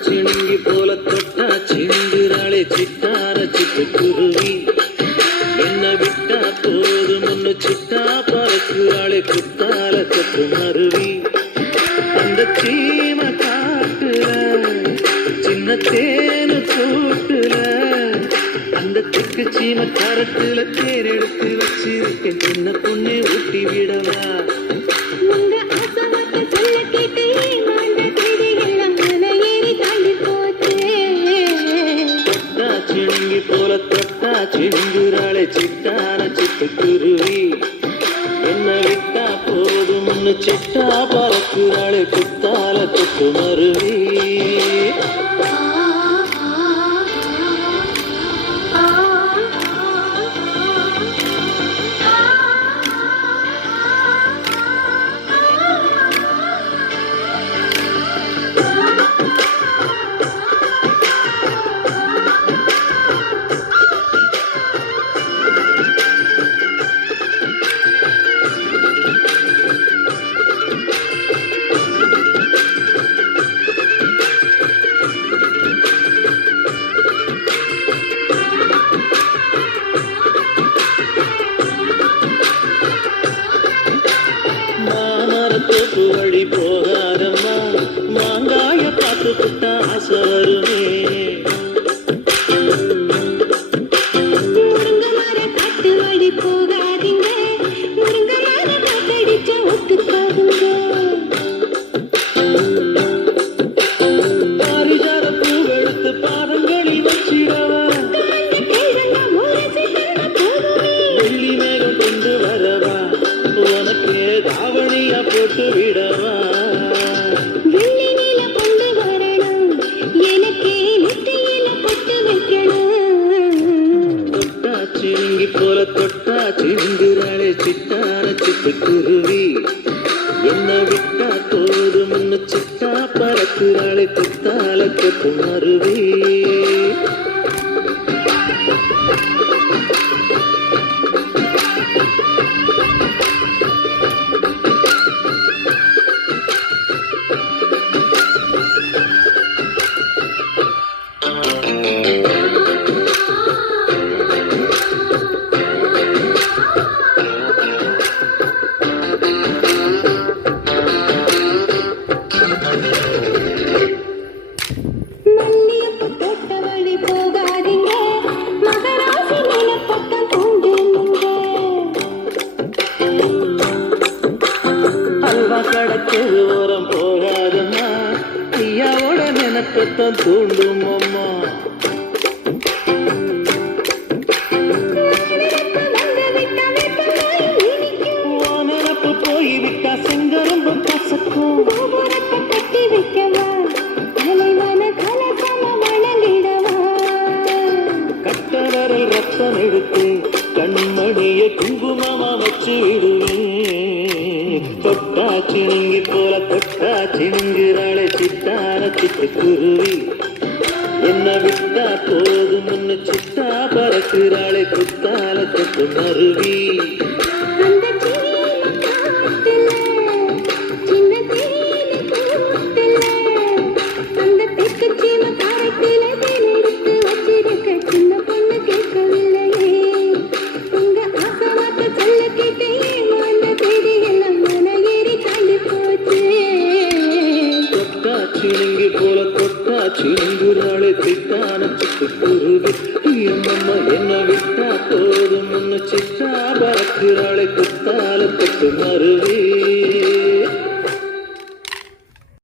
சிணுங்கி போல தொட்டா சிந்துராளே சிட்டார சிட்டுக்குருவி என்ன விட்டா போதும் ஒன்னு சிட்டா பறக்குறாளே குத்தால கொத்து மருவி அந்த சீம காட்டுல சின்ன தேனு கூட்டுல அந்த தெற்கு சீம கரத்துல தேர் எடுத்து வச்சிருக்கேன் சின்ன பொண்ணை ஊட்டி விடவா சிணுங்கி போல தொட்டா சிந்துராளே சிட்டார சிட்டுக்குருவி என்ன விட்டா போதும் ஒன்னு சிட்டா பறக்குறாளே குத்தால கொத்து மருவி தோப்பு வழி போகாதம்மா மாங்காய பார்த்து புட்டா ஆசை வருமே பாரிஜாத பூவெடுத்து பாதங்களில் வச்சிடவா வெள்ளி மேகம் கொண்டு வரவா உனக்கே தாவணியா போட்டு விடவா வெள்ளி நீல கொண்டு வரணும் எனக்கே நெத்தியில பொட்டு வைக்கணும் தொட்டா சிணுங்கி போல தொட்டா சிந்துராளே சிட்டார சிட்டுக்குருவி என்ன விட்டா போதும் ஒன்னு சிட்டா பறக்குறாளே குத்தால கொத்து மருவி கடத்தது ஓரம் போகாதம்மா ஐயாவோட நினைப்பத்தான் தூண்டும் அம்மா நினப்பு போய்விட்டா செங்கரும்பு கசக்கும் கட்டவரல் ரத்தம் எடுத்து கண்மணியை குங்குமமா வச்சு விடுவேன் தொட்டா சிணுங்கி போல தொட்டா சிணுங்குறாளே சிட்டார சிட்டுக்குருவி என்ன விட்டா போதும் ஒன்னு சிட்டா பறக்குறாளே குத்தால கொத்து மருவி சிணுங்கி போல தொட்டா சிந்துராளே சிட்டான சிட்டுக்குருவி அம்மம்மா என்ன விட்டா போதும் ஒன்னு சிட்டா பறக்குறாளே குத்தால கொத்து மருவி